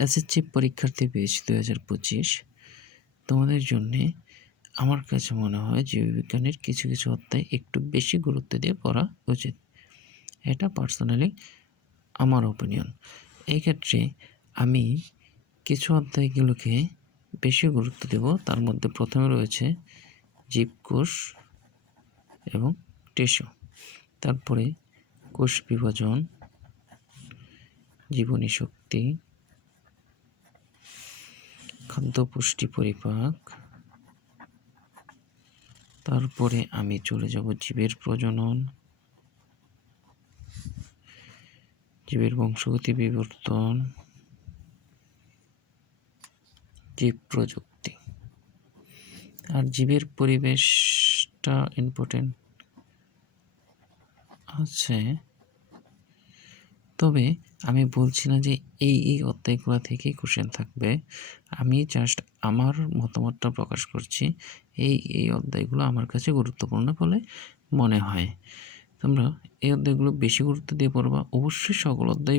SSC পরীক্ষার্থী batch 2025 তোমাদের জন্যে আমার কাছে মনে হয় জীববিজ্ঞানের কিছু কিছু অধ্যায় একটু বেশি গুরুত্ব দিয়ে পড়া উচিত। এটা পার্সোনালি আমার ওপিনিয়ন। এই ক্ষেত্রে আমি কিছু অধ্যায়গুলোকে বেশি গুরুত্ব দেব। তার মধ্যে প্রথমে রয়েছে জীবকোষ এবং টিস্যু, তারপরে কোষ বিভাজন, জীবনী শক্তি, খাদ্য পুষ্টি পরিপাক, তারপরে আমি চলে যাব জীবের প্রজনন, জীবের বংশগতি বিবর্তন, জীব প্রযুক্তি। আর জীবের পরিবেশটা ইম্পর্টেন্ট আছে, তবে আমি বলছি না যে এই অধ্যায়গুলো থেকেই কোশ্চেন থাকবে। আমি জাস্ট আমার মতামতটা প্রকাশ করছি। এই অধ্যায়গুলো আমার কাছে গুরুত্বপূর্ণ বলে মনে হয়। তোমরা এই অধ্যায়গুলো বেশি গুরুত্ব দিয়ে পড়বা। অবশ্যই সকল অধ্যায়